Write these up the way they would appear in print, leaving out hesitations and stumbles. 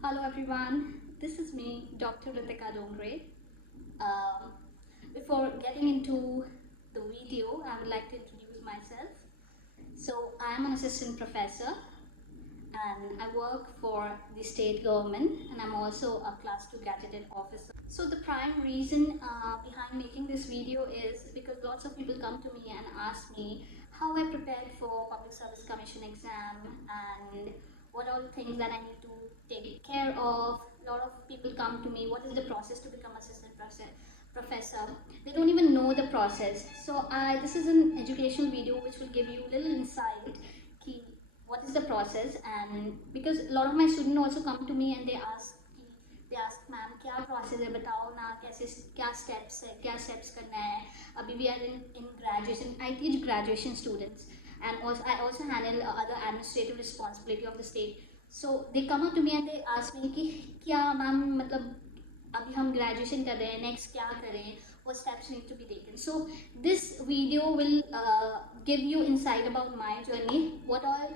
Hello everyone, this is me, Dr. Ritika Dongre. Um, Before getting into the video, I would like to introduce myself. So, I am an assistant professor and I work for the state government, and I'm also a class 2 gadgeted officer. So, the prime reason behind making this video is because lots of people come to me and ask me how I prepared for Public Service Commission exam and what are the things that I need to take care of. A lot of people come to me, what is the process to become assistant professor? They don't even know the process. So this is an educational video which will give you a little insight ki what is the process. And because a lot of my students also come to me and they ask ma'am क्या प्रोसेस है बताओ ना कैसे क्या स्टेप्स है क्या स्टेप्स करना है अभी we are in graduation I teach graduation students and also I also handle other administrative responsibility of the state. So they come up to me and they ask me कि क्या मैम मतलब अभी हम ग्रेजुएशन कर रहे हैं नेक्स्ट क्या करें what steps need to be taken. So this video will give you insight about my journey, what all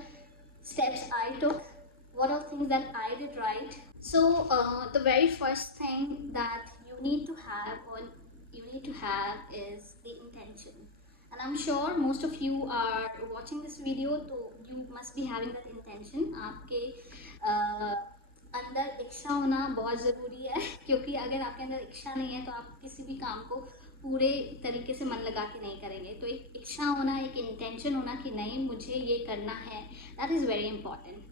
steps I took, what are things that I did right. So the very first thing that you need to have is the intention. And I'm sure most of you are watching this video, so you must be having that intention. आपके अंदर इच्छा होना बहुत ज़रूरी है क्योंकि अगर आपके अंदर इच्छा नहीं है तो आप किसी भी काम को पूरे तरीके से मन लगा के नहीं करेंगे. तो एक इच्छा होना, एक इंटेंशन होना कि नहीं मुझे ये करना है, that is very important.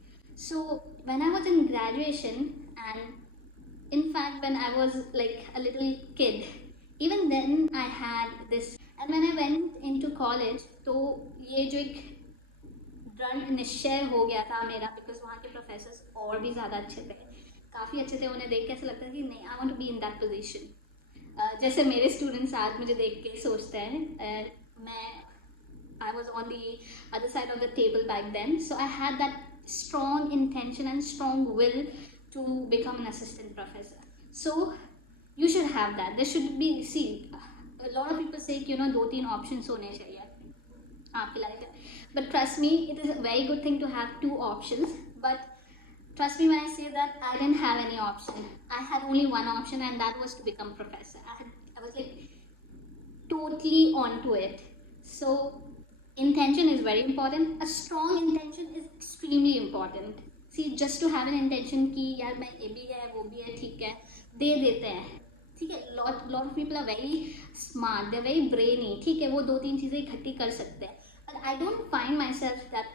So when I was in graduation and in fact when I was like a little kid, even then I had this. And when I went into college तो ये जो एक दृढ़ निश्चय हो गया था मेरा, बिकॉज वहाँ के प्रोफेसर्स और भी ज़्यादा अच्छे थे, काफ़ी अच्छे थे. उन्हें देख के ऐसा लगता है कि नहीं I want to be in that position. जैसे मेरे स्टूडेंट्स आज मुझे देख के सोचते हैं. मैं I was on the other side of the table back then, so I had that strong intention and strong will to become an assistant professor. So you should have that. There should be, see, a lot of people say कि दो तीन options होने चाहिए आपकी लाइफ में. But trust me, it is a very good thing to have two options. But trust me when I say that I didn't have any option. I had only one option, and that was to become professor. I was like totally onto it. So intention is very important. A strong intention is extremely important. See, just to have an intention कि यार मैं ये भी है वो भी है ठीक है दे देते हैं, ठीक है. lot of people are very smart, they're very brainy, ठीक है, वो दो तीन चीज़ें इकट्ठी कर सकते हैं. But I don't find myself that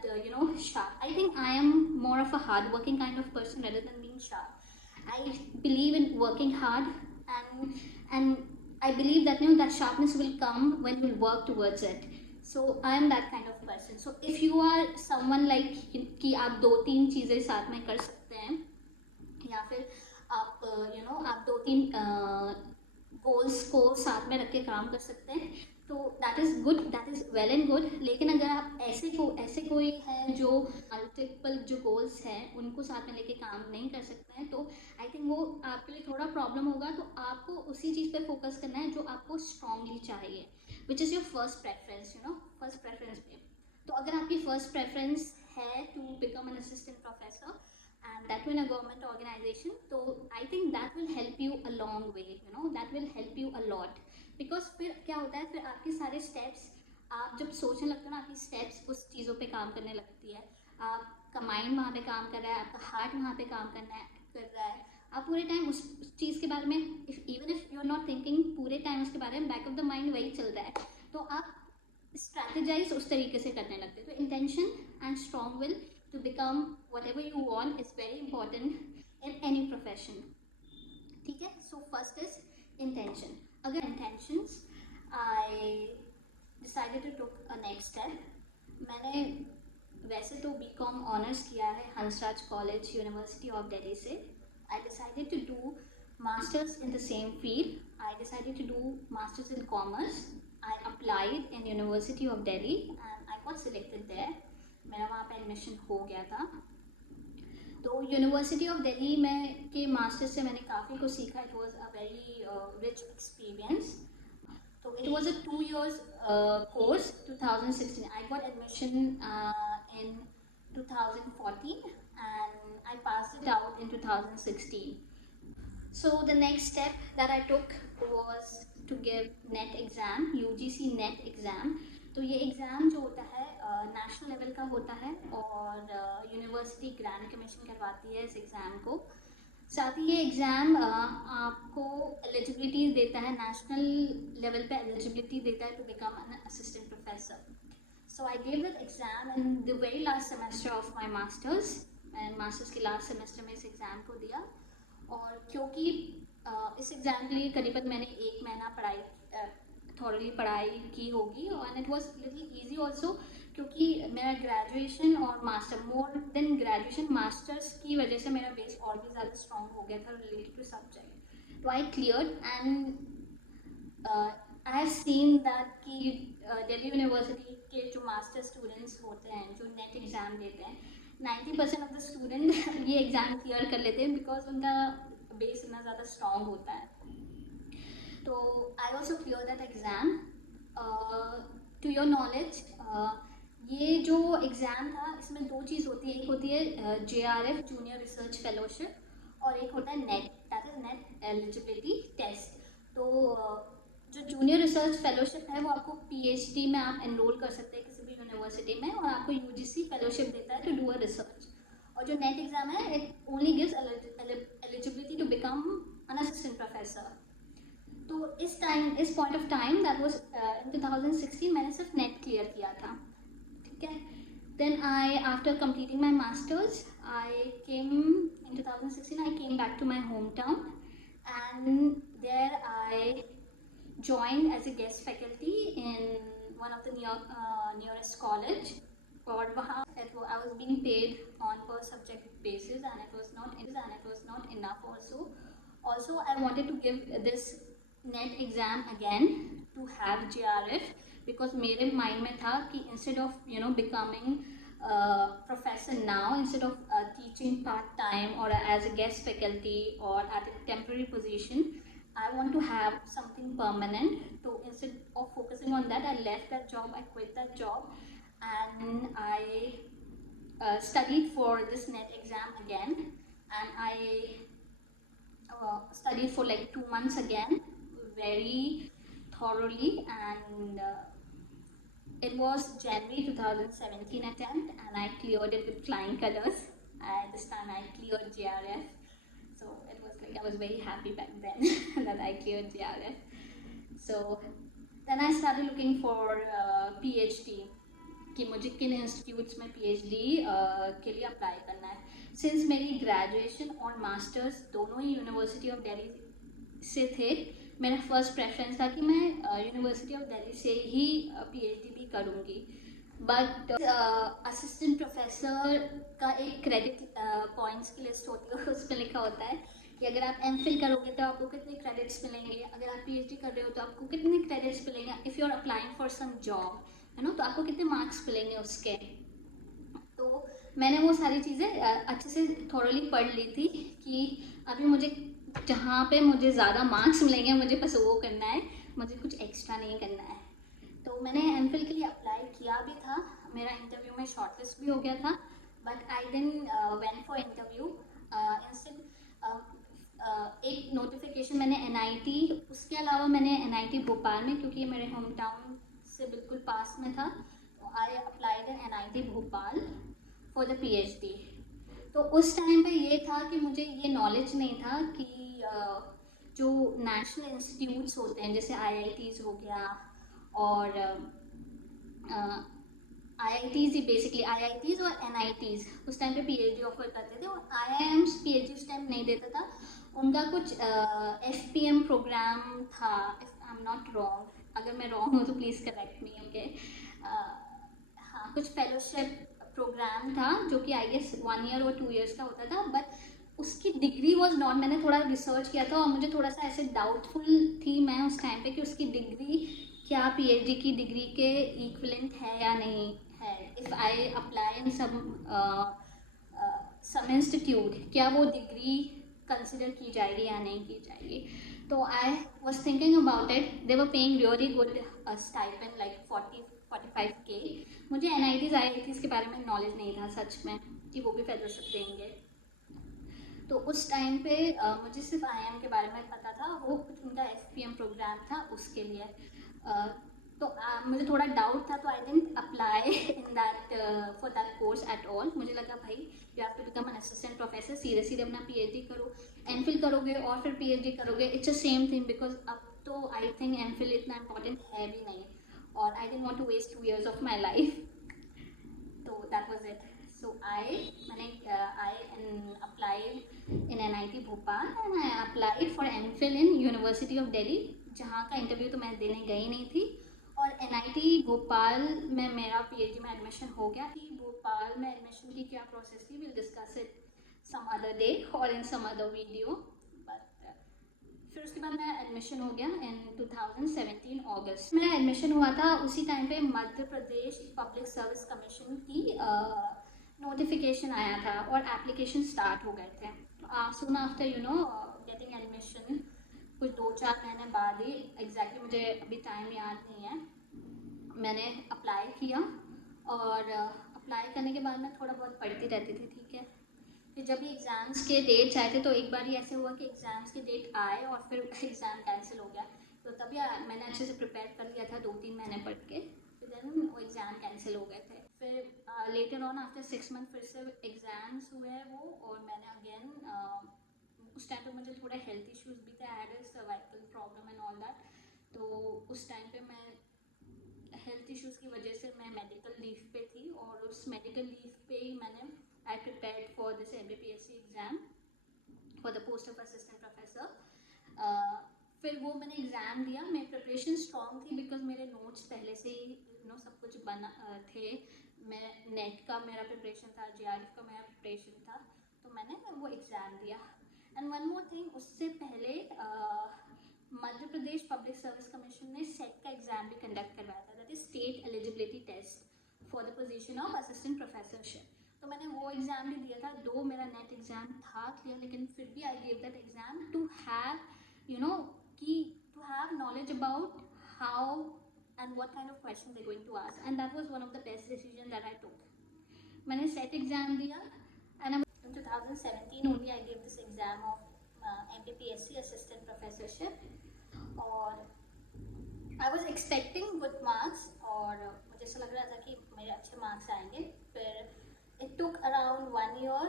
sharp. I think I am more of a hard working kind of person rather than being sharp. I believe in working hard, and I believe that that sharpness will come when you work towards it. So I am that kind of person. So if you are someone like कि आप दो तीन चीज़ें साथ में कर सकते हैं, या फिर आप आप दो तीन गोल्स को साथ में रख के काम कर सकते हैं, तो that is good, that is well and good. लेकिन अगर आप ऐसे कोई है जो मल्टीपल जो गोल्स हैं उनको साथ में लेके काम नहीं कर सकते हैं, तो आई थिंक वो आपके लिए थोड़ा प्रॉब्लम होगा. तो आपको उसी चीज़ पे फोकस करना है जो आपको स्ट्रांगली चाहिए, which is your first preference. First preference पे. तो अगर आपकी फर्स्ट प्रेफरेंस है to become an assistant professor and that in a government organization, so I think that will help you a long way. That will help you a lot, because फिर क्या होता है, फिर आपके सारे steps आप जब सोचने लगते हो ना, आपकी steps उस चीज़ों पे काम करने लगती है. आपका माइंड वहाँ पे काम कर रहा है, आपका हार्ट वहाँ पे काम कर रहा है. आप पूरे टाइम उस चीज़ के बारे में, even if you are not thinking, पूरे टाइम उसके बारे में बैक ऑफ द माइंड वही चल रहा है, तो आप स्ट्रैटेजाइज उस तरीके से करने लगते हैं. तो intention and strong will to become whatever you want is very important in any profession, ठीक है. So first is intention. अगर intentions, I decided to took a next step. मैंने वैसे तो BCom ऑनर्स किया है Hansraj college university of Delhi से. I decided to do masters in the same field. I decided to do masters in commerce. I applied in University of Delhi and I got selected there. मेरा वहाँ पे एडमिशन हो गया था. तो यूनिवर्सिटी ऑफ दिल्ली में के मास्टर्स से मैंने काफ़ी कुछ सीखा. It was a very rich experience. तो इट वाज अ 2 years कोर्स. 2016 I got admission in 2014 and I passed it it out in 2016. So the next step that I took was to give NET exam, UGC NET exam. तो ये एग्ज़ाम जो होता है national level का होता है और यूनिवर्सिटी ग्रांट कमीशन करवाती है इस एग्ज़ाम को। साथ ही ये एग्ज़ाम आपको एलिजिबिलिटी देता है, नेशनल लेवल पे एलिजिबिलिटी देता है to become an assistant professor. So I gave that exam in the very last semester of my masters. मैंने मास्टर्स के लास्ट सेमेस्टर में इस एग्ज़ाम को दिया और क्योंकि इस एग्ज़ाम के लिए करीबन मैंने 1 महीना थॉरली पढ़ाई की होगी और it was little easy also, क्योंकि मेरा ग्रेजुएशन और master, more than graduation masters की वजह से मेरा बेस और भी ज़्यादा स्ट्रॉन्ग हो गया था रिलेटेड टू सब्जेक्ट। तो I cleared and I have seen that कि दिल्ली यूनिवर्सिटी के जो मास्टर स्टूडेंट्स होते हैं जो नेट एग्ज़ाम देते हैं, 90% ऑफ द स्टूडेंट ये एग्ज़ाम क्लियर कर लेते हैं बिकॉज उनका बेस इतना ज़्यादा स्ट्रॉन्ग होता है। तो I also clear that exam. To your knowledge, ये जो एग्ज़ाम था इसमें 2 चीज़ होती है, एक होती है JRF जूनियर रिसर्च फेलोशिप और एक होता है NET, that is NET eligibility test. तो जो जूनियर रिसर्च फेलोशिप है वो आपको PhD में आप एनरोल कर सकते हैं किसी भी यूनिवर्सिटी में और आपको UGC फेलोशिप देता है टू डू अ रिसर्च। और जो नेट एग्ज़ाम है it only gives eligibility to become an assistant professor. तो इस point of time that was in 2016 मैंने सिर्फ नेट क्लियर किया था, ठीक है। Then I after completing my masters I came in 2016 I came back to my home town and there I joined as a guest faculty in one of the nearest college, और वहाँ I was being paid on per subject basis and it was not enough also I wanted to give this NET exam again to have JRF because मेरे mind में था कि instead of becoming professor now, instead of teaching part time or as a guest faculty or at a temporary position, I want to have something permanent. So instead of focusing on that, I left that job, I quit that job and I studied for this NET exam again and I studied for like 2 months again very thoroughly and it was January 2017 attempt and I cleared it with flying colors. This time I cleared JRF. So it was like I was very happy back then that I cleared JRF. So then I started looking for PhD कि मुझे किन इंस्टीट्यूट्स में PhD के लिए अप्लाई करना है। सिंस मेरी ग्रेजुएशन और मास्टर्स दोनों ही यूनिवर्सिटी ऑफ दिल्ली से थे, मेरा फर्स्ट प्रेफरेंस था कि मैं यूनिवर्सिटी ऑफ दिल्ली से ही PhD भी करूँगी। बट असिस्टेंट प्रोफेसर का एक क्रेडिट पॉइंट्स की लिस्ट होती है, उसमें लिखा होता है कि अगर आप MPhil करोगे तो आपको कितने क्रेडिट्स मिलेंगे, अगर आप PhD कर रहे हो तो आपको कितने क्रेडिट्स मिलेंगे, if you are applying for some job, है ना, तो आपको कितने मार्क्स मिलेंगे उसके। तो मैंने वो सारी चीज़ें अच्छे से थोरली पढ़ ली थी कि अभी मुझे जहाँ पे मुझे ज़्यादा मार्क्स मिलेंगे मुझे बस वो करना है, मुझे कुछ एक्स्ट्रा नहीं करना है। तो मैंने MPhil के लिए अप्लाई किया भी था, मेरा इंटरव्यू में शॉर्टलिस्ट भी हो गया था, but I didn't went for interview. Instead एक नोटिफिकेशन मैंने NIT, उसके अलावा मैंने NIT भोपाल में, क्योंकि ये मेरे होम टाउन से बिल्कुल पास में था, तो आई applied in NIT Bhopal for the PhD। तो उस टाइम पे ये था कि मुझे ये नॉलेज नहीं था कि जो नेशनल इंस्टीट्यूट्स होते हैं जैसे IITs हो गया और IITs ही बेसिकली IITs और NITs उस टाइम पे PhD ऑफर करते थे और IIMs PhD उस टाइम नहीं देता था, उनका कुछ FPM प्रोग्राम था, if I am not wrong, अगर मैं रॉन्ग हूँ तो प्लीज़ करेक्ट मी, ओके। हाँ, कुछ फेलोशिप प्रोग्राम था जो कि आई गेस 1 ईयर और 2 ईयर्स का होता था, बट उसकी डिग्री वॉज नॉट, मैंने थोड़ा रिसर्च किया था और मुझे थोड़ा सा ऐसे डाउटफुल थी मैं उस टाइम पे कि उसकी डिग्री क्या PhD की डिग्री के इक्विवेलेंट है या नहीं है। If I apply in some institute, क्या वो डिग्री कंसिडर की जाएगी या नहीं की जाएगी। तो I was thinking about it, they were paying really good stipend like 40-45K। मुझे NITs IITs के बारे में नॉलेज नहीं था सच में कि वो भी फेलोशिप देंगे। तो उस टाइम पे मुझे सिर्फ IIM के बारे में पता था, वो कुछ उनका FPM प्रोग्राम था उसके लिए। तो मुझे थोड़ा डाउट था, तो I didn't apply in that for that course at all. मुझे लगा भाई you have to become an assistant professor, सीधे सीधे अपना PhD करो, MPhil करोगे और फिर PhD करोगे, it's a same thing. Because अब तो आई थिंक MPhil इतना इम्पोर्टेंट है भी नहीं, और I didn't want to waste 2 years of my life. तो दैट वाज इट। सो मैंने I applied in NIT Bhopal, and I applied for MPhil in university of Delhi, जहाँ का इंटरव्यू तो मैं देने गई नहीं थी। और NIT भोपाल में मेरा PhD में एडमिशन हो गया। कि भोपाल में एडमिशन की क्या प्रोसेस थी, will discuss it some other day और in some other video. But फिर उसके बाद मेरा एडमिशन हो गया इन 2017 अगस्त। मेरा एडमिशन हुआ था उसी टाइम पे मध्य प्रदेश पब्लिक सर्विस कमीशन की नोटिफिकेशन आया था और एप्लीकेशन स्टार्ट हो गए थे। सून आफ्टर गेटिंग एडमिशन, कुछ 2-4 महीने बाद ही, एग्जैक्टली मुझे अभी टाइम याद नहीं है, मैंने अप्लाई किया। और अप्लाई करने के बाद मैं थोड़ा बहुत पढ़ती रहती थी, ठीक है। फिर जब भी एग्ज़ाम्स के डेट्स आए थे, तो एक बार ही ऐसे हुआ कि एग्ज़ाम्स के डेट आए और फिर एग्ज़ाम कैंसिल हो गया। तो तभी मैंने अच्छे से प्रिपेयर कर लिया था 2-3 महीने पढ़ के, फिर देन वो एग्ज़ाम कैंसिल हो गए थे। फिर लेटर ऑन आफ्टर 6 मंथ फिर से एग्ज़ाम्स हुए वो, और मैंने अगेन उस टाइम पे मुझे थोड़ा हेल्थ इश्यूज़ भी थे, I had a cervical problem and all that. तो उस टाइम पे मैं हेल्थ इश्यूज़ की वजह से मैं मेडिकल लीव पे थी, और उस मेडिकल लीव पे ही मैंने आई prepared for this MPPSC exam for the post of assistant professor. फिर वो मैंने एग्ज़ाम दिया। मेरी प्रिपरेशन स्ट्रॉन्ग थी बिकॉज मेरे नोट्स पहले से ही सब कुछ बना थे। मैं नेट का मेरा प्रिपरेशन था, JRF का मेरा प्रिपरेशन था, तो मैंने वो एग्ज़ाम दिया। एंड वन मोर थिंग, उससे पहले Madhya Pradesh public service commission ने सेट का एग्ज़ाम भी कंडक्ट करवाया था, that is state eligibility test for the position of assistant professorship. तो मैंने वो एग्ज़ाम भी दिया था, दो मेरा नेट एग्ज़ाम था क्लियर, लेकिन फिर भी I give that exam to have कि to have knowledge about how and what kind of questions they're going to ask, and that was one of the best decisions that I took. मैंने set exam दिया, and in 2017 only I gave this exam of MPPSC assistant professorship, और I was expecting good marks, और मुझे ऐसा लग रहा था कि मेरे अच्छे मार्क्स आएंगे। फिर it took around 1 year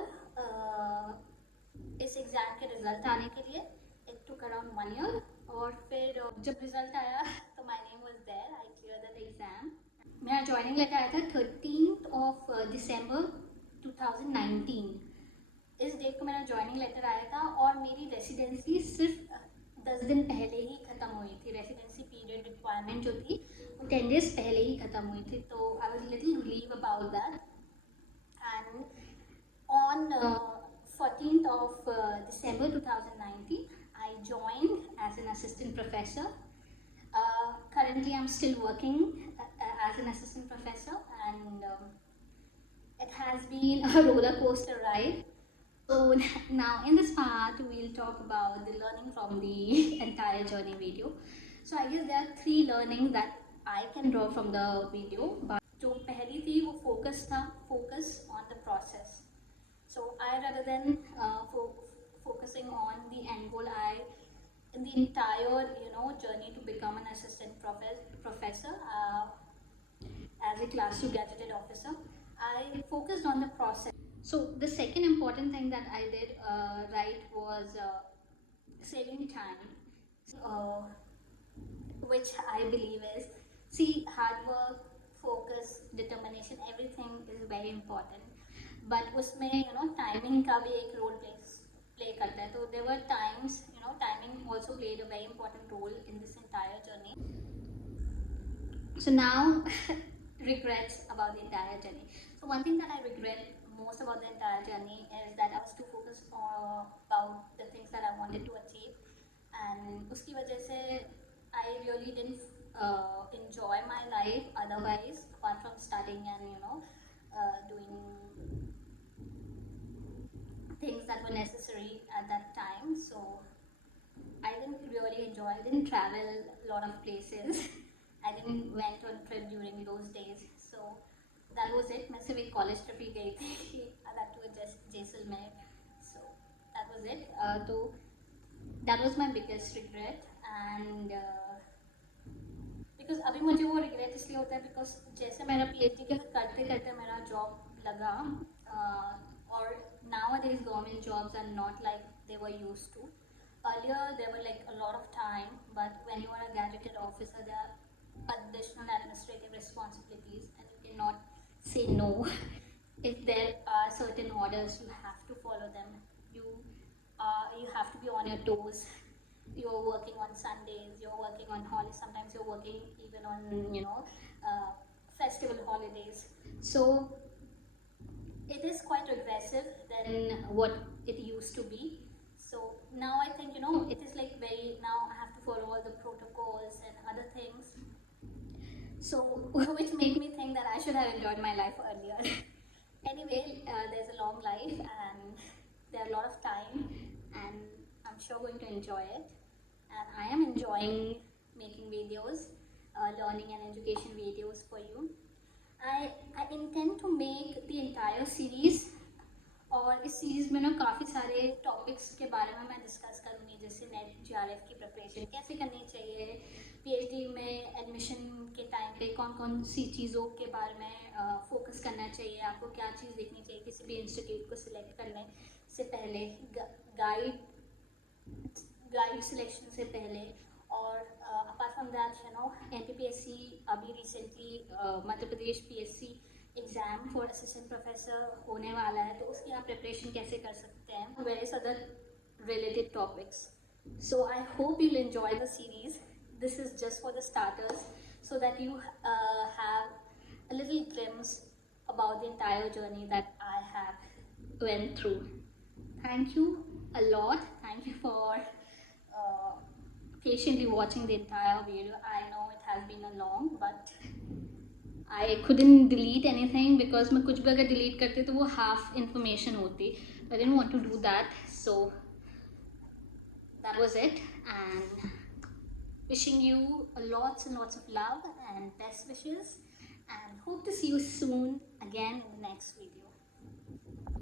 इस एग्ज़ाम के रिजल्ट आने के लिए। it took around 1 year, और फिर जब रिजल्ट आया तो my name was there, I cleared that exam। मेरा ज्वाइनिंग लेटर आया था 13th of December 2019। इस डेट को मेरा ज्वाइनिंग लेटर आया था, और मेरी रेसिडेंसी सिर्फ 10 दिन पहले ही ख़त्म हुई थी। रेसिडेंसी पीरियड रिक्वायरमेंट जो थी वो 10 डेज पहले ही ख़त्म हुई थी, तो I was little relieve about that. And on 14th of December 2019 I joined as an assistant professor. Currently I'm still working as an assistant professor, and it has been a roller coaster ride. So now in this part we'll talk about the learning from the entire journey video. So I guess there are 3 learnings that I can draw from the video. But जो पहली थी वो focus on the process. So I, rather than focusing on the end goal, in the entire journey to become an assistant professor as a class 2 gazetted officer, I focused on the process. So the second important thing that I did right was saving time, uh, which I believe is, see, hard work, focus, determination, everything is very important, but उसमें timing का भी एक role play करता है। तो there were times timing also played a very important role in this entire journey. So now regrets about the entire journey. So one thing that I regret most about the entire journey is that I was too focused about the things that I wanted to achieve, and उसकी वजह से I really didn't enjoy my life otherwise, apart from studying and doing things that were necessary at that time. So I didn't really enjoy, I didn't travel a lot of places. I didn't went on trip during those days. So that was it. मैं सिर्फ एक college trip ही गई थी, that to just Jaisalmer. So that was it. तो that was my biggest regret. And because अभी मुझे वो रिग्रेट इसलिए होता है बिकॉज जैसे मेरा पीएचडी के करते करते मेरा जॉब लगा, और nowadays government jobs are not like they were used to. Earlier there were like a lot of time, but when you are a gazetted officer there are additional administrative responsibilities and you cannot say no. If there are certain orders you have to follow them. You have to be on your toes. You're working on Sundays, you're working on holidays, sometimes you're working even on festival holidays. So it is quite aggressive than what it used to be. So now I think it is like very, now I have to follow all the protocols and other things, so which make me think that I should have enjoyed my life earlier. Anyway, there's a long life and there are a lot of time, and I'm sure going to enjoy it. And I am enjoying making videos, learning and education videos for you. I intend to make the entire series, और इस सीरीज़ में ना काफ़ी सारे टॉपिक्स के बारे में मैं डिस्कस करूँगी, जैसे नेट जीआरएफ की प्रिपरेशन कैसे करनी चाहिए, पीएचडी में एडमिशन के टाइम पे कौन कौन सी चीज़ों के बारे में फोकस करना चाहिए, आपको क्या चीज़ देखनी चाहिए किसी भी इंस्टीट्यूट को सिलेक्ट करने से पहले, गाइड सिलेक्शन से पहले, और अपार्ट फ्रॉम दैट एनपीपीएससी अभी रिसेंटली Madhya Pradesh PSC exam for assistant professor होने वाला है, तो उसकी आप प्रिपरेशन कैसे कर सकते हैं, various other related topics. So I hope you will enjoy the series. This is just for the starters so that you have a little glimpse about the entire journey that I have went through. Thank you a lot. Thank you for patiently watching the entire video. I know it has been a long, but I couldn't delete anything because मैं कुछ भी अगर delete करती तो वो half information होती. I didn't want to do that, so that was it. And wishing you lots and lots of love and best wishes, and hope to see you soon again in the next video.